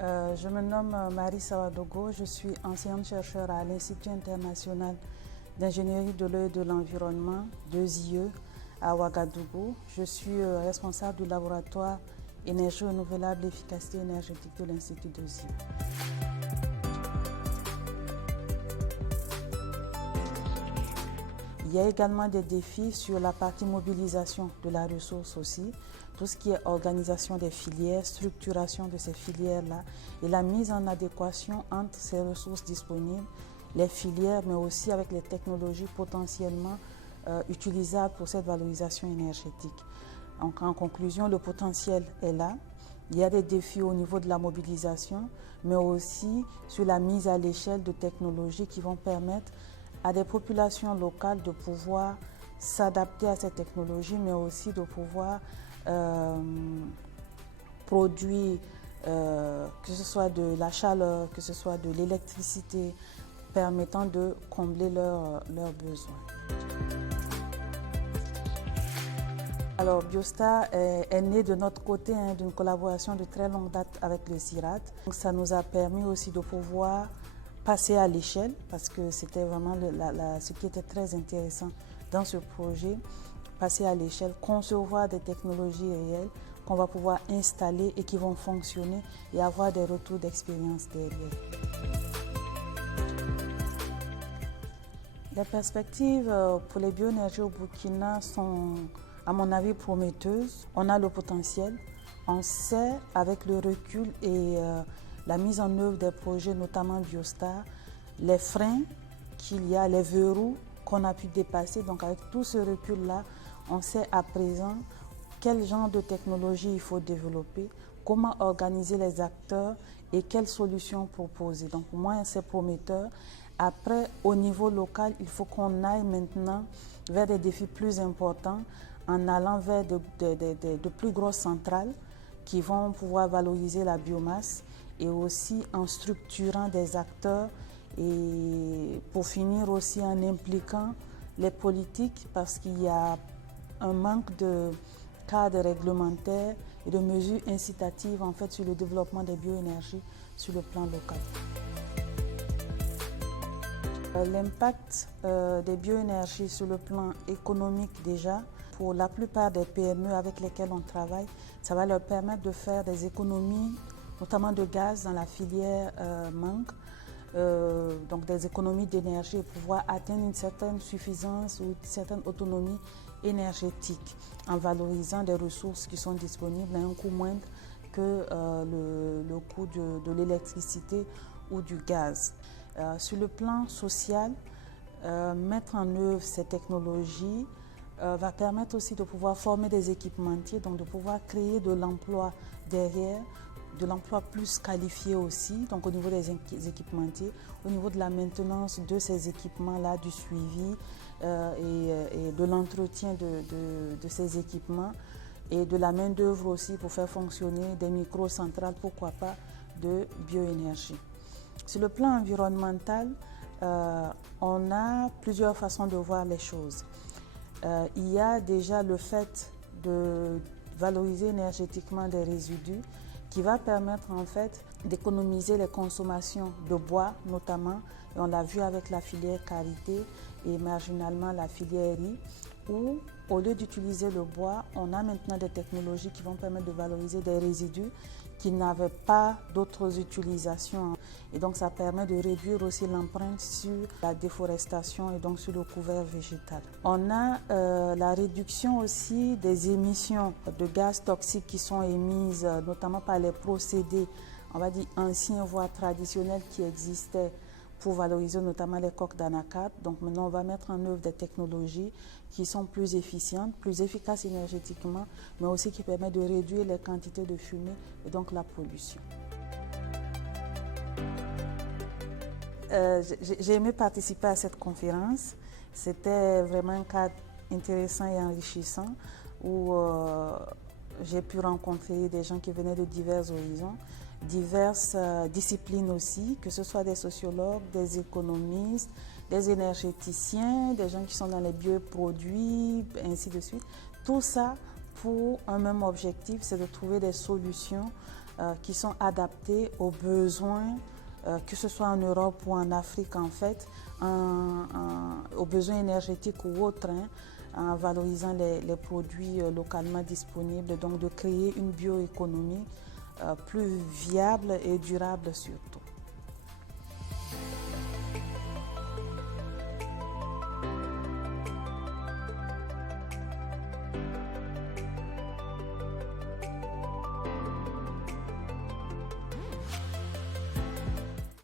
Je me nomme Marie Sawadogo, je suis enseignante-chercheur à l'Institut international d'ingénierie de l'eau et de l'environnement, 2IE, à Ouagadougou. Je suis responsable du laboratoire énergie renouvelable et efficacité énergétique de l'Institut 2IE. Il y a également des défis sur la partie mobilisation de la ressource aussi, tout ce qui est organisation des filières, structuration de ces filières-là et la mise en adéquation entre ces ressources disponibles, les filières, mais aussi avec les technologies potentiellement utilisables pour cette valorisation énergétique. Donc, en conclusion, le potentiel est là. Il y a des défis au niveau de la mobilisation, mais aussi sur la mise à l'échelle de technologies qui vont permettre à des populations locales de pouvoir s'adapter à ces technologies, mais aussi de pouvoir produire, que ce soit de la chaleur, que ce soit de l'électricité, permettant de combler leurs besoins. Alors, Biostar est né de notre côté d'une collaboration de très longue date avec le CIRAD. Donc, ça nous a permis aussi de pouvoir passer à l'échelle, parce que c'était vraiment ce qui était très intéressant dans ce projet, passer à l'échelle, concevoir des technologies réelles qu'on va pouvoir installer et qui vont fonctionner et avoir des retours d'expérience derrière. Les perspectives pour les bioénergies au Burkina sont, à mon avis, prometteuses. On a le potentiel, on sait avec le recul et la mise en œuvre des projets, notamment Biostar, les freins qu'il y a, les verrous qu'on a pu dépasser. Donc avec tout ce recul-là, on sait à présent quel genre de technologie il faut développer, comment organiser les acteurs et quelles solutions proposer. Donc pour moi, c'est prometteur. Après, au niveau local, il faut qu'on aille maintenant vers des défis plus importants en allant vers de plus grosses centrales qui vont pouvoir valoriser la biomasse et aussi en structurant des acteurs et pour finir aussi en impliquant les politiques parce qu'il y a un manque de cadre réglementaire et de mesures incitatives en fait sur le développement des bioénergies sur le plan local. L'impact des bioénergies sur le plan économique déjà, pour la plupart des PME avec lesquelles on travaille, ça va leur permettre de faire des économies, notamment de gaz dans la filière mangue, donc des économies d'énergie et pouvoir atteindre une certaine suffisance ou une certaine autonomie énergétique en valorisant des ressources qui sont disponibles à un coût moindre que le coût de l'électricité ou du gaz. Sur le plan social, mettre en œuvre ces technologies va permettre aussi de pouvoir former des équipementiers, donc de pouvoir créer de l'emploi derrière, de l'emploi plus qualifié aussi, donc au niveau des équipementiers, au niveau de la maintenance de ces équipements-là, du suivi et de l'entretien de ces équipements et de la main-d'œuvre aussi pour faire fonctionner des micro-centrales, pourquoi pas, de bioénergie. Sur le plan environnemental, on a plusieurs façons de voir les choses. Il y a déjà le fait de valoriser énergétiquement des résidus qui va permettre en fait d'économiser les consommations de bois notamment, et on l'a vu avec la filière karité et marginalement la filière riz, où au lieu d'utiliser le bois, on a maintenant des technologies qui vont permettre de valoriser des résidus qui n'avaient pas d'autres utilisations. Et donc ça permet de réduire aussi l'empreinte sur la déforestation et donc sur le couvert végétal. On a la réduction aussi des émissions de gaz toxiques qui sont émises notamment par les procédés, on va dire anciens voire traditionnels qui existaient pour valoriser notamment les coques d'anacarde. Donc maintenant, on va mettre en œuvre des technologies qui sont plus efficientes, plus efficaces énergétiquement, mais aussi qui permettent de réduire les quantités de fumée et donc la pollution. J'ai aimé participer à cette conférence. C'était vraiment un cadre intéressant et enrichissant où j'ai pu rencontrer des gens qui venaient de divers horizons, diverses disciplines aussi, que ce soit des sociologues, des économistes, des énergéticiens, des gens qui sont dans les bioproduits, ainsi de suite. Tout ça pour un même objectif, c'est de trouver des solutions qui sont adaptés aux besoins, que ce soit en Europe ou en Afrique en fait, aux besoins énergétiques ou autres, en valorisant les produits localement disponibles, donc de créer une bioéconomie plus viable et durable surtout.